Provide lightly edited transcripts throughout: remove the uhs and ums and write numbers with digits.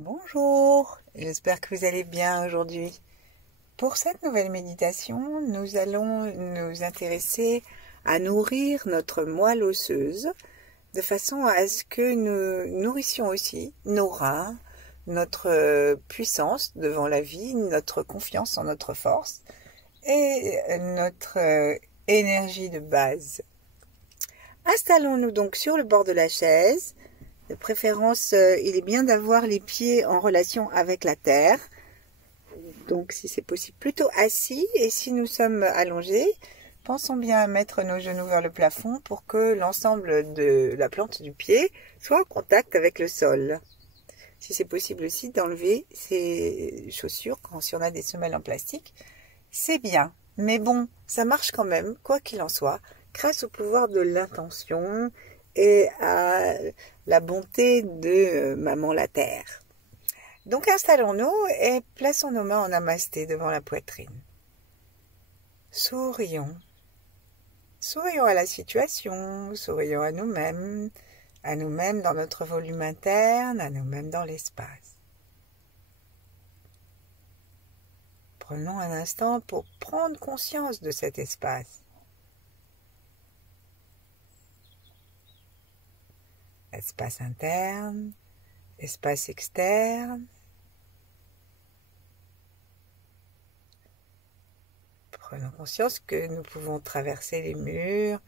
Bonjour, j'espère que vous allez bien aujourd'hui. Pour cette nouvelle méditation, nous allons nous intéresser à nourrir notre moelle osseuse de façon à ce que nous nourrissions aussi nos reins, notre puissance devant la vie, notre confiance en notre force et notre énergie de base. Installons-nous donc sur le bord de la chaise. De préférence, il est bien d'avoir les pieds en relation avec la terre. Donc, si c'est possible, plutôt assis. Et si nous sommes allongés, pensons bien à mettre nos genoux vers le plafond pour que l'ensemble de la plante du pied soit en contact avec le sol. Si c'est possible aussi d'enlever ces chaussures si on a des semelles en plastique, c'est bien. Mais bon, ça marche quand même, quoi qu'il en soit, grâce au pouvoir de l'intention et à la bonté de Maman la Terre. Donc installons-nous et plaçons nos mains en namasté devant la poitrine. Sourions. Sourions à la situation, sourions à nous-mêmes dans notre volume interne, à nous-mêmes dans l'espace. Prenons un instant pour prendre conscience de cet espace. Espace interne, espace externe. Prenons conscience que nous pouvons traverser les murs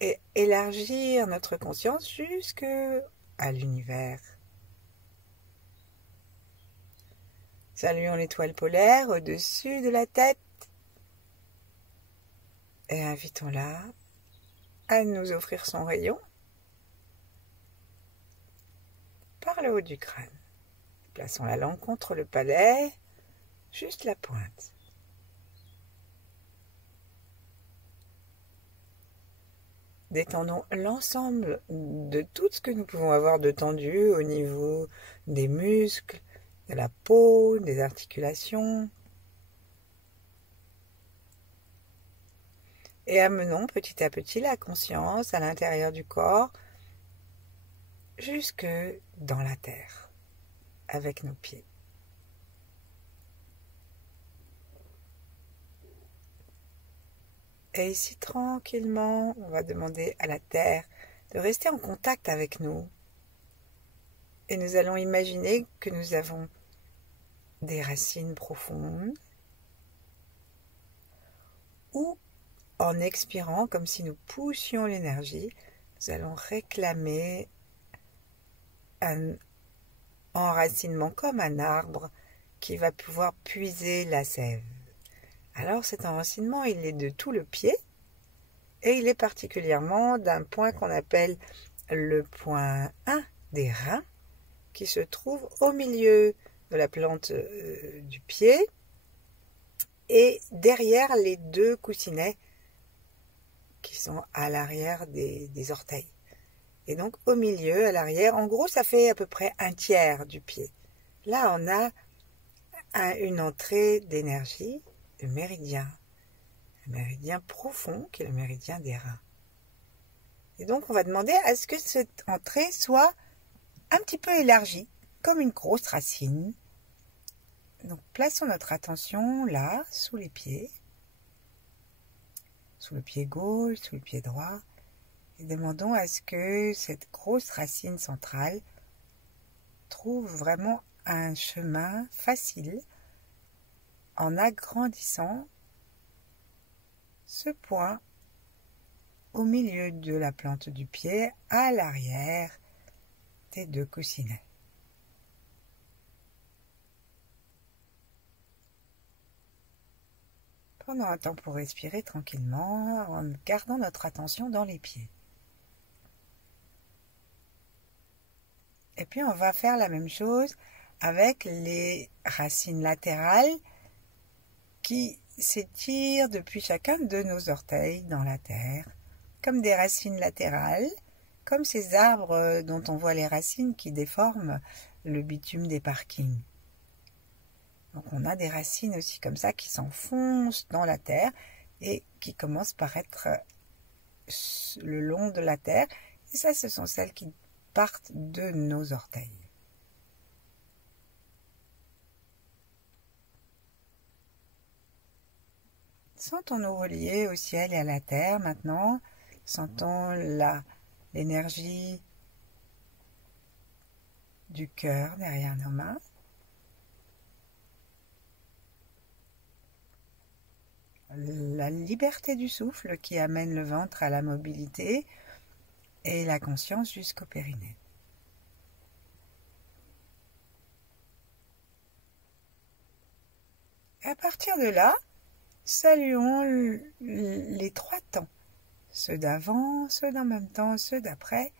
et élargir notre conscience jusqu'à l'univers. Saluons l'étoile polaire au-dessus de la tête et invitons-la à nous offrir son rayon par le haut du crâne. Plaçons la langue contre le palais, juste la pointe. Détendons l'ensemble de tout ce que nous pouvons avoir de tendu au niveau des muscles, de la peau, des articulations. Et amenons petit à petit la conscience à l'intérieur du corps, jusque dans la terre, avec nos pieds. Et ici, tranquillement, on va demander à la terre de rester en contact avec nous. Et nous allons imaginer que nous avons des racines profondes, ou en expirant, comme si nous poussions l'énergie, nous allons réclamer un enracinement comme un arbre qui va pouvoir puiser la sève. Alors cet enracinement, il est de tout le pied et il est particulièrement d'un point qu'on appelle le point 1 des reins qui se trouve au milieu de la plante du pied et derrière les deux coussinets qui sont à l'arrière des orteils. Et donc au milieu, à l'arrière, en gros ça fait à peu près un tiers du pied. Là on a une entrée d'énergie, de méridien. Un méridien profond qui est le méridien des reins. Et donc on va demander à ce que cette entrée soit un petit peu élargie, comme une grosse racine. Donc plaçons notre attention là, sous les pieds, sous le pied gauche, sous le pied droit, et demandons à ce que cette grosse racine centrale trouve vraiment un chemin facile en agrandissant ce point au milieu de la plante du pied à l'arrière des deux coussinets. Prenons un temps pour respirer tranquillement en gardant notre attention dans les pieds. Et puis on va faire la même chose avec les racines latérales qui s'étirent depuis chacun de nos orteils dans la terre, comme des racines latérales, comme ces arbres dont on voit les racines qui déforment le bitume des parkings. Donc on a des racines aussi comme ça qui s'enfoncent dans la terre et qui commencent par être le long de la terre. Et ça, ce sont celles qui partent de nos orteils. Sentons-nous reliés au ciel et à la terre maintenant. Sentons l'énergie du cœur derrière nos mains. La liberté du souffle qui amène le ventre à la mobilité et la conscience jusqu'au périnée. Et à partir de là, saluons les 3 temps, ceux d'avant, ceux d'en même temps, ceux d'après,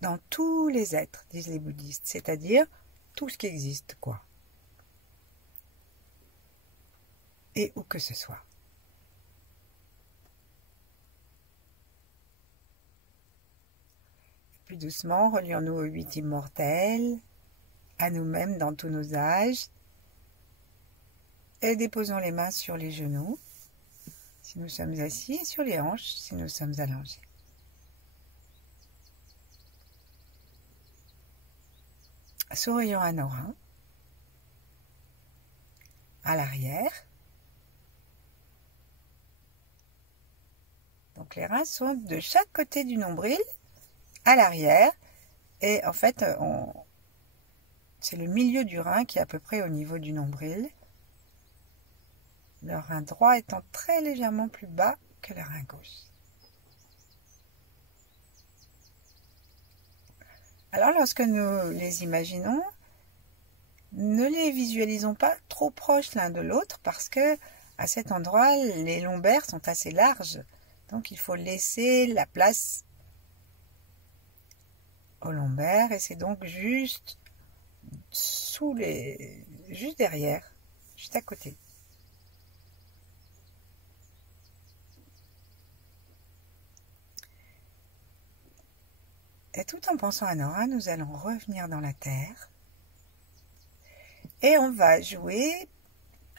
dans tous les êtres, disent les bouddhistes, c'est-à-dire tout ce qui existe, quoi. Et où que ce soit. Plus doucement, relions-nous aux 8 immortels, à nous-mêmes dans tous nos âges, et déposons les mains sur les genoux, si nous sommes assis, et sur les hanches, si nous sommes allongés. Sourions à nos reins, à l'arrière. Donc les reins sont de chaque côté du nombril, à l'arrière, et en fait, c'est le milieu du rein qui est à peu près au niveau du nombril. Le rein droit étant très légèrement plus bas que le rein gauche. Alors lorsque nous les imaginons, ne les visualisons pas trop proches l'un de l'autre parce que à cet endroit, les lombaires sont assez larges. Donc il faut laisser la place aux lombaires et c'est donc juste juste derrière, juste à côté. Et tout en pensant à Nora, nous allons revenir dans la terre et on va jouer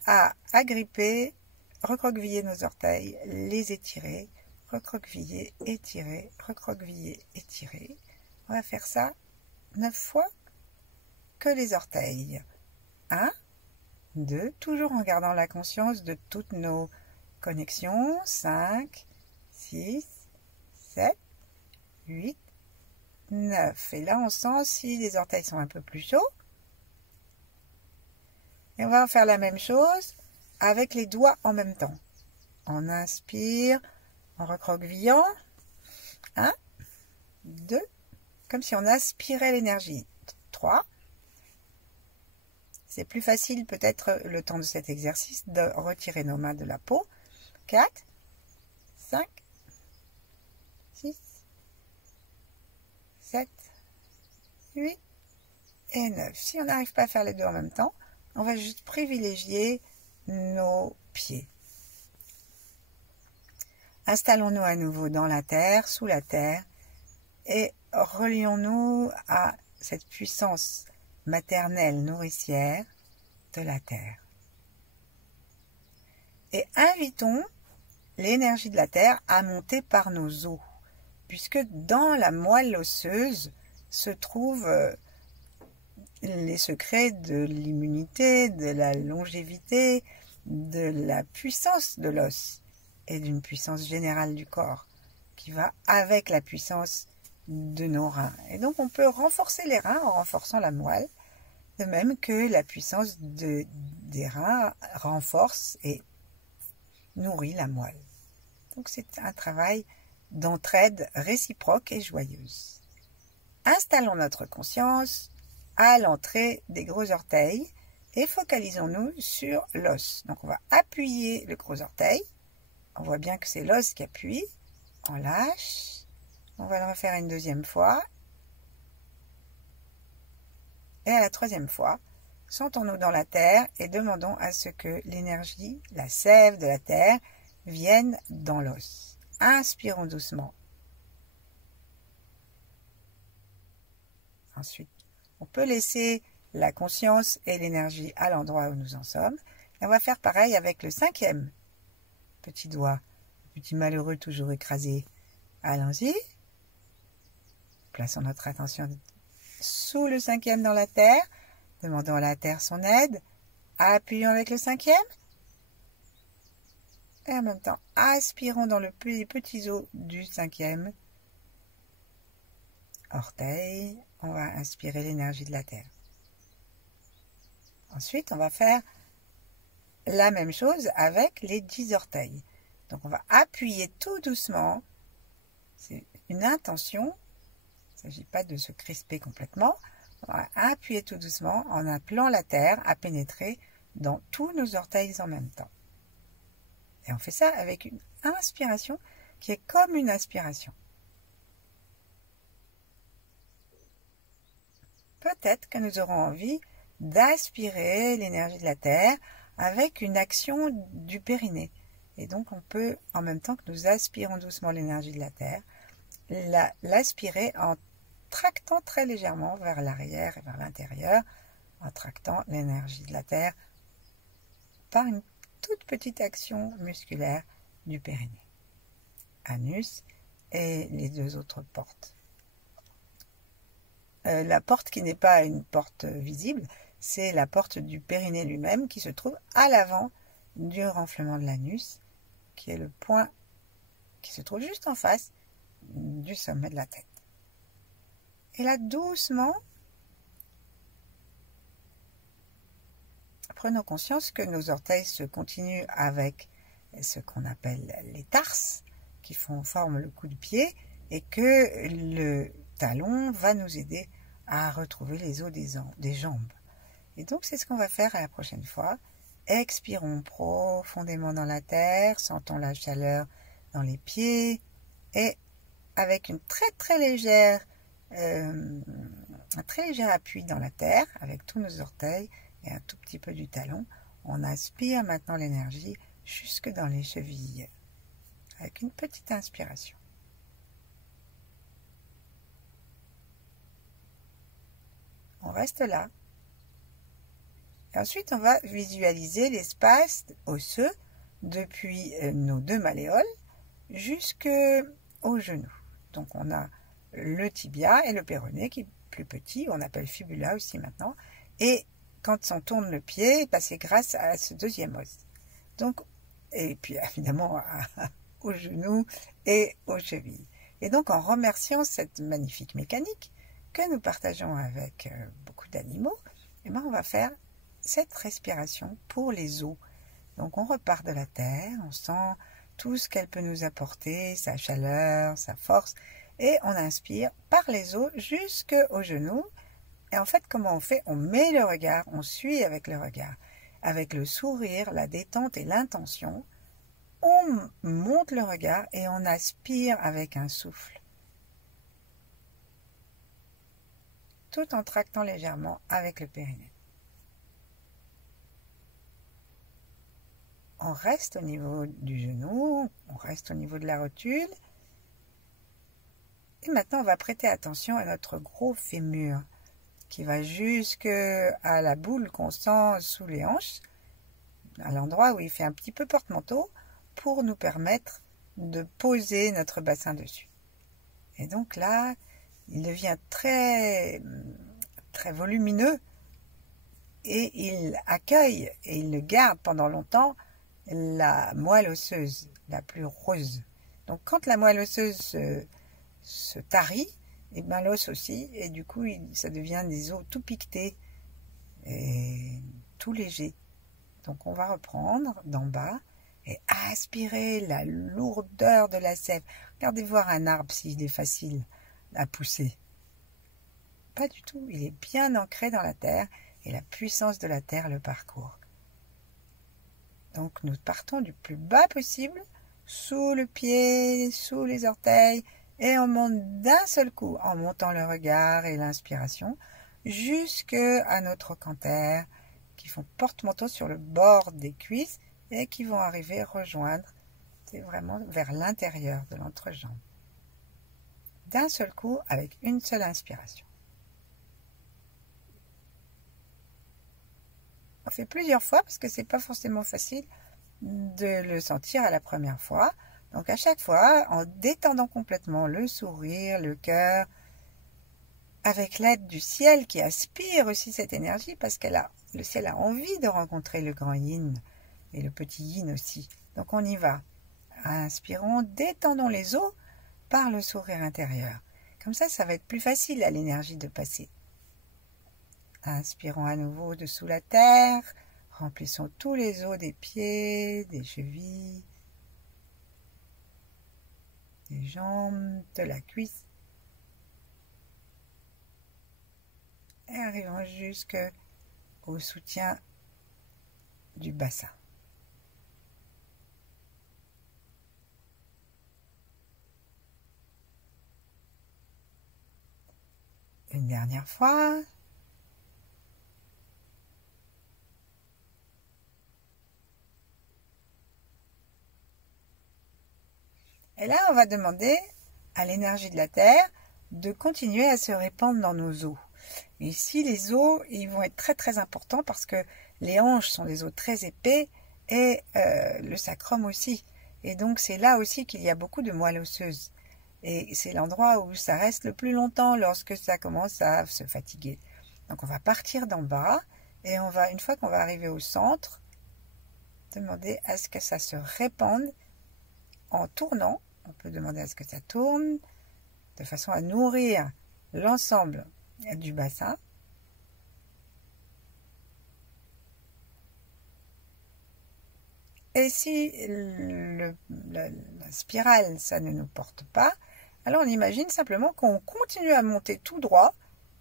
à agripper, recroqueviller nos orteils, les étirer, recroqueviller, étirer, recroqueviller, étirer. On va faire ça 9 fois que les orteils. 1, 2, toujours en gardant la conscience de toutes nos connexions. 5, 6, 7, 8, 9. Et là, on sent si les orteils sont un peu plus chauds. Et on va faire la même chose avec les doigts en même temps. On inspire en recroquevillant. 1, 2, comme si on aspirait l'énergie. 3. C'est plus facile peut-être le temps de cet exercice de retirer nos mains de la peau. 4, 5, 6, 7, 8 et 9. Si on n'arrive pas à faire les deux en même temps, on va juste privilégier nos pieds. Installons-nous à nouveau dans la terre, sous la terre, et relions-nous à cette puissance maternelle nourricière de la terre. Et invitons l'énergie de la terre à monter par nos os, puisque dans la moelle osseuse se trouvent les secrets de l'immunité, de la longévité, de la puissance de l'os et d'une puissance générale du corps qui va avec la puissance de nos reins. Et donc on peut renforcer les reins en renforçant la moelle, de même que la puissance des reins renforce et nourrit la moelle. Donc c'est un travail d'entraide réciproque et joyeuse. Installons notre conscience à l'entrée des gros orteils et focalisons-nous sur l'os. Donc on va appuyer le gros orteil. On voit bien que c'est l'os qui appuie. On lâche. On va le refaire une deuxième fois. Et à la troisième fois, sentons-nous dans la terre et demandons à ce que l'énergie, la sève de la terre, vienne dans l'os. Inspirons doucement. Ensuite, on peut laisser la conscience et l'énergie à l'endroit où nous en sommes. Et on va faire pareil avec le 5e petit doigt, le petit malheureux toujours écrasé. Allons-y. Plaçons notre attention sous le 5e dans la terre. Demandons à la terre son aide. Appuyons avec le 5e. Et en même temps, aspirons dans les petits os du 5e orteil. On va inspirer l'énergie de la terre. Ensuite, on va faire la même chose avec les 10 orteils. Donc, on va appuyer tout doucement. C'est une intention. Il ne s'agit pas de se crisper complètement. On va appuyer tout doucement en appelant la terre à pénétrer dans tous nos orteils en même temps. Et on fait ça avec une inspiration qui est comme une inspiration. Peut-être que nous aurons envie d'aspirer l'énergie de la terre avec une action du périnée. Et donc on peut, en même temps que nous aspirons doucement l'énergie de la terre, l'aspirer en tractant très légèrement vers l'arrière et vers l'intérieur, en tractant l'énergie de la terre par une toute petite action musculaire du périnée, anus et les 2 autres portes. La porte qui n'est pas une porte visible, c'est la porte du périnée lui-même qui se trouve à l'avant du renflement de l'anus, qui est le point qui se trouve juste en face du sommet de la tête. Et là, doucement, prenons conscience que nos orteils se continuent avec ce qu'on appelle les tarses, qui forment le cou du pied, et que le talon va nous aider à retrouver les os des jambes. Et donc, c'est ce qu'on va faire à la prochaine fois. Expirons profondément dans la terre, sentons la chaleur dans les pieds, et avec une très légère, un très léger appui dans la terre, avec tous nos orteils et un tout petit peu du talon, on aspire maintenant l'énergie jusque dans les chevilles, avec une petite inspiration. On reste là. Et ensuite, on va visualiser l'espace osseux depuis nos 2 malléoles jusqu'au genou. Donc, on a le tibia et le péroné qui est plus petit, on appelle fibula aussi maintenant. Et quand on tourne le pied, c'est grâce à ce 2e os. Donc, et puis évidemment au genou et aux chevilles. Et donc, en remerciant cette magnifique mécanique que nous partageons avec beaucoup d'animaux, on va faire cette respiration pour les os. Donc on repart de la terre, on sent tout ce qu'elle peut nous apporter, sa chaleur, sa force, et on inspire par les os jusqu'aux genoux. Et en fait, comment on fait? On met le regard, on suit avec le regard, avec le sourire, la détente et l'intention. On monte le regard et on aspire avec un souffle, tout en tractant légèrement avec le périnée. On reste au niveau du genou, on reste au niveau de la rotule. Et maintenant, on va prêter attention à notre gros fémur qui va jusqu'à la boule qu'on sent sous les hanches, à l'endroit où il fait un petit peu porte-manteau, pour nous permettre de poser notre bassin dessus. Et donc là, il devient très volumineux et il accueille et il le garde pendant longtemps la moelle osseuse la plus rose. Donc quand la moelle osseuse se tarit, et l'os aussi, et du coup ça devient des os tout piquetés et tout légers. Donc on va reprendre d'en bas et aspirer la lourdeur de la sève. Regardez voir un arbre s'il est facile à pousser. Pas du tout, il est bien ancré dans la terre et la puissance de la terre le parcourt. Donc nous partons du plus bas possible, sous le pied, sous les orteils, et on monte d'un seul coup, en montant le regard et l'inspiration, jusqu'à nos trochantères, qui font porte-manteau sur le bord des cuisses et qui vont arriver rejoindre, c'est vraiment vers l'intérieur de l'entrejambe. D'un seul coup, avec une seule inspiration. On fait plusieurs fois parce que c'est pas forcément facile de le sentir à la première fois. Donc à chaque fois, en détendant complètement le sourire, le cœur, avec l'aide du ciel qui aspire aussi cette énergie parce que le ciel a envie de rencontrer le grand yin et le petit yin aussi Donc on y va. Inspirons, détendons les os par le sourire intérieur. Comme ça va être plus facile à l'énergie de passer. Inspirons à nouveau dessous la terre. Remplissons tous les os des pieds, des chevilles, des jambes, de la cuisse. Et arrivons jusqu'au soutien du bassin. Une dernière fois. Et là, on va demander à l'énergie de la Terre de continuer à se répandre dans nos os. Et ici, les os, ils vont être très très importants parce que les hanches sont des os très épais et le sacrum aussi. Et donc, c'est là aussi qu'il y a beaucoup de moelle osseuse. Et c'est l'endroit où ça reste le plus longtemps lorsque ça commence à se fatiguer. Donc, on va partir d'en bas et on va, une fois qu'on va arriver au centre, demander à ce que ça se répande en tournant. On peut demander à ce que ça tourne de façon à nourrir l'ensemble du bassin. Et si la spirale, ça ne nous porte pas, alors on imagine simplement qu'on continue à monter tout droit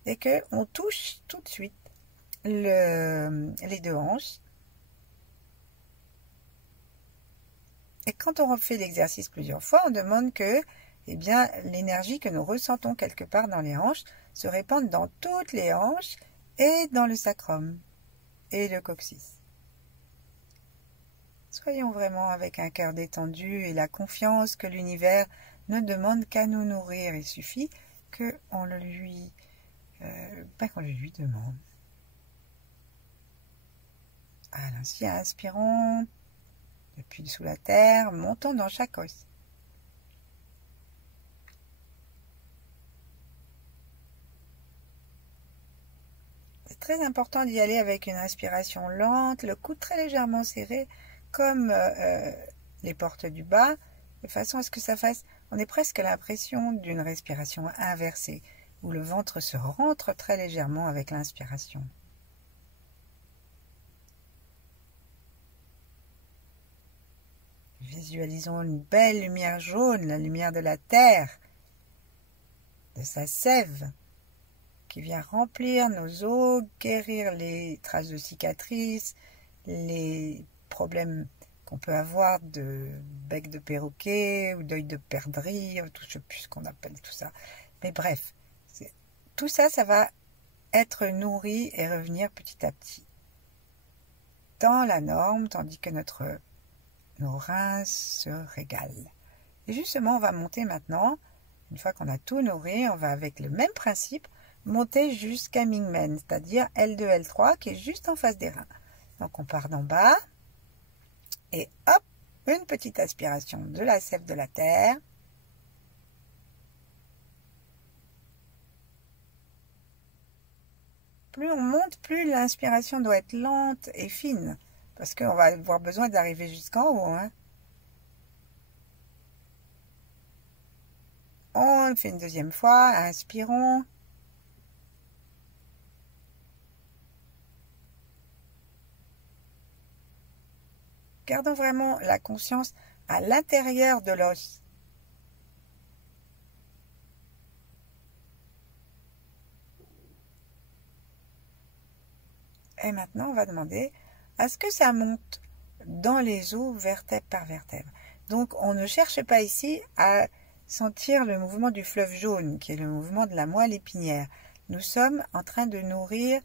et qu'on touche tout de suite les deux hanches. Et quand on refait l'exercice plusieurs fois, on demande que l'énergie que nous ressentons quelque part dans les hanches se répande dans toutes les hanches et dans le sacrum et le coccyx. Soyons vraiment avec un cœur détendu et la confiance que l'univers ne demande qu'à nous nourrir. Il suffit qu'on le lui demande. Ainsi, inspirons depuis sous la terre, montons dans chaque os. C'est très important d'y aller avec une inspiration lente, le coude très légèrement serré, comme les portes du bas, de façon à ce que ça fasse, on ait presque l'impression d'une respiration inversée, où le ventre se rentre très légèrement avec l'inspiration. Visualisons une belle lumière jaune, la lumière de la terre, de sa sève, qui vient remplir nos os, guérir les traces de cicatrices, les problèmes qu'on peut avoir de bec de perroquet ou d'œil de perdrix, je ne sais plus ce qu'on appelle tout ça. Mais bref, tout ça, ça va être nourri et revenir petit à petit dans la norme, tandis que nos reins se régalent. Et justement, on va monter maintenant, une fois qu'on a tout nourri, on va avec le même principe monter jusqu'à Mingmen, c'est-à-dire L2, L3, qui est juste en face des reins. Donc on part d'en bas, et hop, une petite aspiration de la sève de la terre. Plus on monte, plus l'inspiration doit être lente et fine, parce qu'on va avoir besoin d'arriver jusqu'en haut. On le fait une deuxième fois, inspirons. Gardons vraiment la conscience à l'intérieur de l'os. Et maintenant, on va demander à ce que ça monte dans les os vertèbre par vertèbre. Donc, on ne cherche pas ici à sentir le mouvement du fleuve jaune, qui est le mouvement de la moelle épinière. Nous sommes en train de nourrir,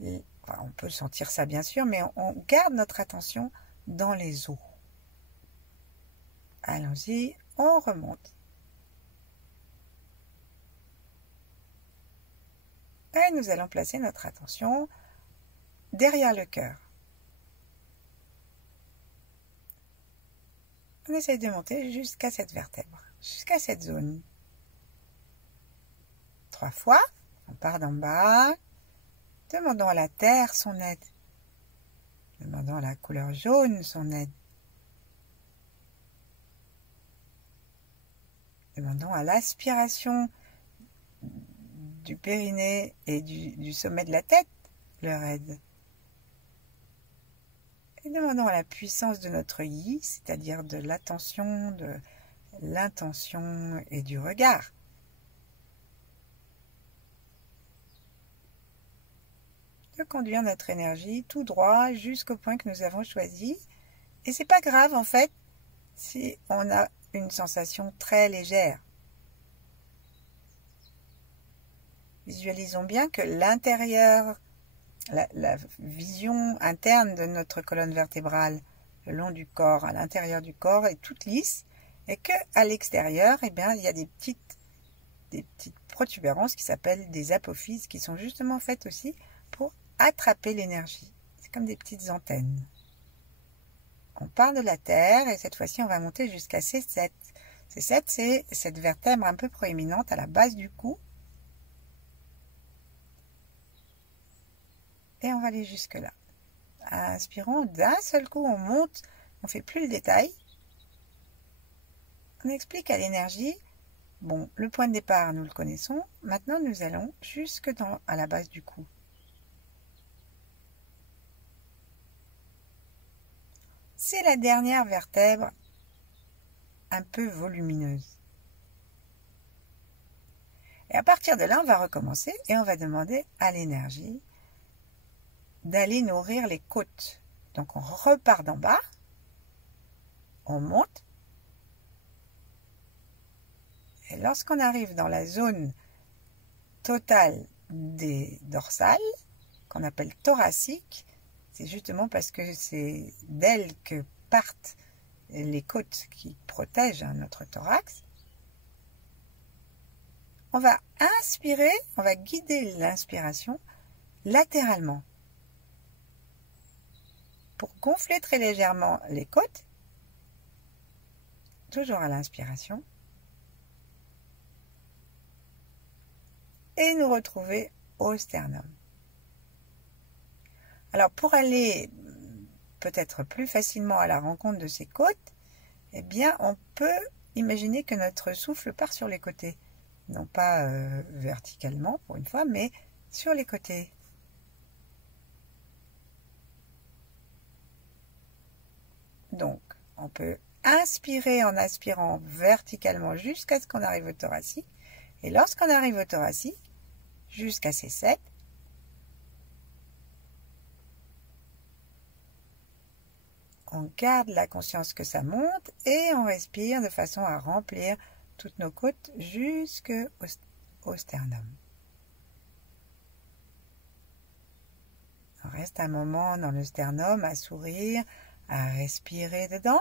on peut sentir ça bien sûr, mais on garde notre attention dans les os. Allons-y, on remonte. Et nous allons placer notre attention derrière le cœur. On essaye de monter jusqu'à cette vertèbre, jusqu'à cette zone. 3 fois, on part d'en bas. Demandons à la terre son aide. Demandons à la couleur jaune son aide. Demandons à l'aspiration du périnée et du sommet de la tête leur aide. Et demandons à la puissance de notre yi, c'est-à-dire de l'attention, de l'intention et du regard, de conduire notre énergie tout droit jusqu'au point que nous avons choisi. Et c'est pas grave en fait si on a une sensation très légère. Visualisons bien que l'intérieur, la vision interne de notre colonne vertébrale, le long du corps, à l'intérieur du corps, est toute lisse, et qu'à l'extérieur, eh bien, il y a des petites protubérances qui s'appellent des apophyses, qui sont justement faites aussi pour attraper l'énergie. C'est comme des petites antennes. On part de la terre, et cette fois-ci, on va monter jusqu'à C7. C7, c'est cette vertèbre un peu proéminente à la base du cou. Et on va aller jusque là. Inspirons, d'un seul coup on monte, on ne fait plus le détail. On explique à l'énergie, bon, le point de départ nous le connaissons, maintenant nous allons jusque à la base du cou. C'est la dernière vertèbre un peu volumineuse. Et à partir de là, on va recommencer et on va demander à l'énergie d'aller nourrir les côtes. Donc on repart d'en bas, on monte, et lorsqu'on arrive dans la zone totale des dorsales, qu'on appelle thoracique, c'est justement parce que c'est d'elles que partent les côtes qui protègent notre thorax. On va inspirer, on va guider l'inspiration latéralement pour gonfler très légèrement les côtes, toujours à l'inspiration, et nous retrouver au sternum. Alors pour aller peut-être plus facilement à la rencontre de ces côtes, eh bien on peut imaginer que notre souffle part sur les côtés, non pas verticalement pour une fois, mais sur les côtés. Donc, on peut inspirer en aspirant verticalement jusqu'à ce qu'on arrive au thoracique. Et lorsqu'on arrive au thoracique, jusqu'à C7, on garde la conscience que ça monte et on respire de façon à remplir toutes nos côtes jusqu'au sternum. On reste un moment dans le sternum à sourire, à respirer dedans,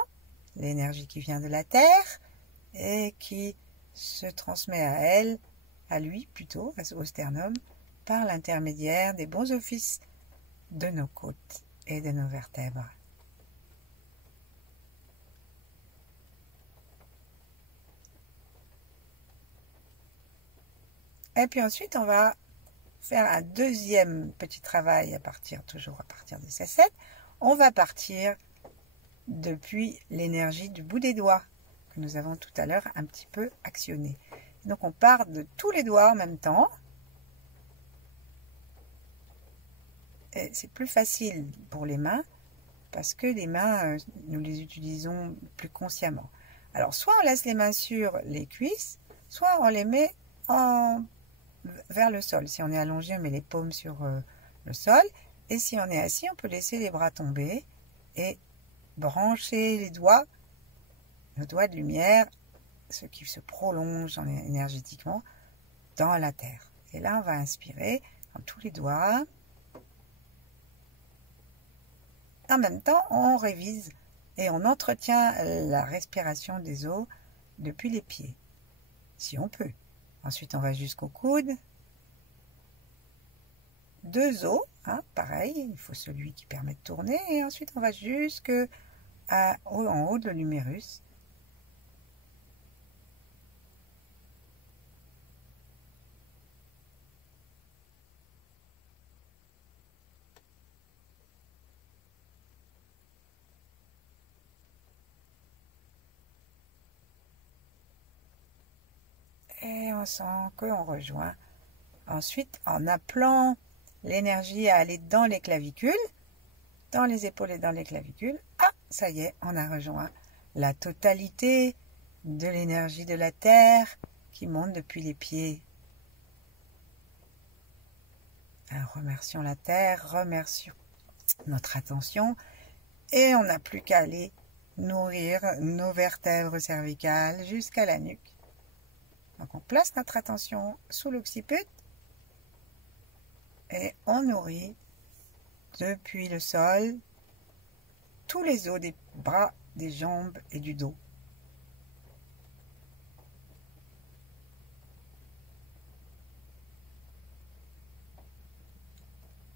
l'énergie qui vient de la terre et qui se transmet à elle, à lui plutôt, au sternum, par l'intermédiaire des bons offices de nos côtes et de nos vertèbres. Et puis ensuite, on va faire un deuxième petit travail toujours à partir de C7. On va partir depuis l'énergie du bout des doigts que nous avons tout à l'heure un petit peu actionné. Donc on part de tous les doigts en même temps. Et c'est plus facile pour les mains parce que les mains, nous les utilisons plus consciemment. Alors soit on laisse les mains sur les cuisses, soit on les met vers le sol. Si on est allongé, on met les paumes sur le sol. Et si on est assis, on peut laisser les bras tomber et brancher les doigts, nos doigts de lumière, ceux qui se prolongent énergétiquement, dans la terre. Et là, on va inspirer dans tous les doigts. En même temps, on révise et on entretient la respiration des os depuis les pieds, si on peut. Ensuite, on va jusqu'au coude. 2 os, pareil, il faut celui qui permet de tourner. Et ensuite, on va en haut de l'humérus. pensant qu'on rejoint. Ensuite, en appelant l'énergie à aller dans les clavicules, dans les épaules et dans les clavicules, ah, ça y est, on a rejoint la totalité de l'énergie de la Terre qui monte depuis les pieds. Alors, remercions la Terre, remercions notre attention et on n'a plus qu'à aller nourrir nos vertèbres cervicales jusqu'à la nuque. Donc on place notre attention sous l'occiput et on nourrit depuis le sol tous les os des bras, des jambes et du dos.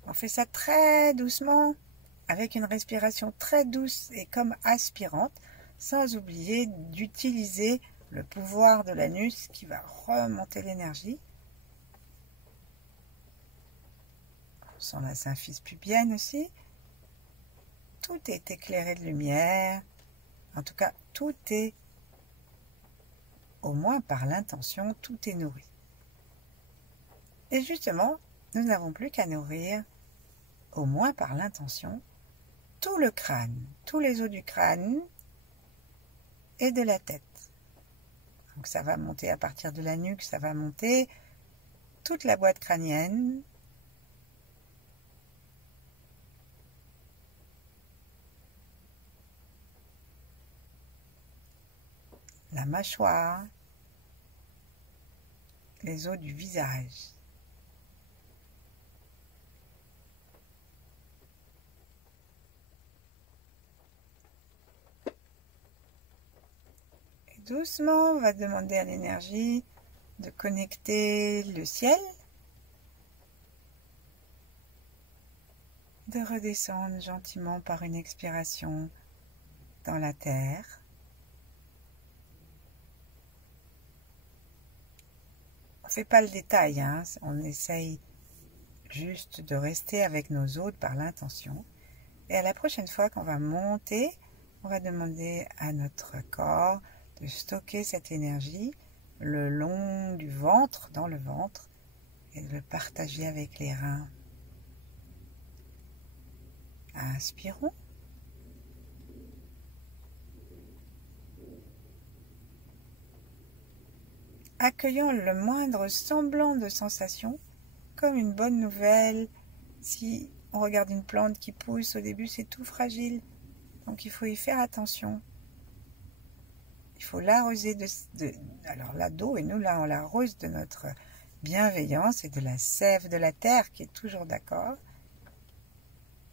On fait ça très doucement, avec une respiration très douce et comme aspirante, sans oublier d'utiliser le pouvoir de l'anus qui va remonter l'énergie. On sent la symphyse pubienne aussi. Tout est éclairé de lumière. En tout cas, tout est, au moins par l'intention, tout est nourri. Et justement, nous n'avons plus qu'à nourrir, au moins par l'intention, tout le crâne, tous les os du crâne et de la tête. Donc ça va monter à partir de la nuque, ça va monter toute la boîte crânienne. La mâchoire, les os du visage. Et doucement, on va demander à l'énergie de connecter le ciel, de redescendre gentiment par une expiration dans la terre. On ne fait pas le détail, hein, on essaye juste de rester avec nos hôtes par l'intention. Et à la prochaine fois qu'on va monter, on va demander à notre corps de stocker cette énergie le long du ventre, dans le ventre, et de le partager avec les reins. Inspirons. Accueillons le moindre semblant de sensation comme une bonne nouvelle. Si on regarde une plante qui pousse, au début c'est tout fragile, donc il faut y faire attention. Il faut l'arroser alors là d'eau, et nous là on l'arrose de notre bienveillance et de la sève de la terre qui est toujours d'accord.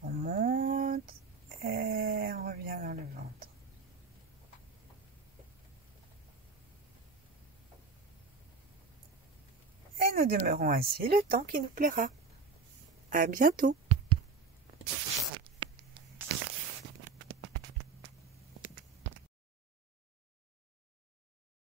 On monte et on revient dans le ventre. Et nous demeurons ainsi le temps qui nous plaira. À bientôt.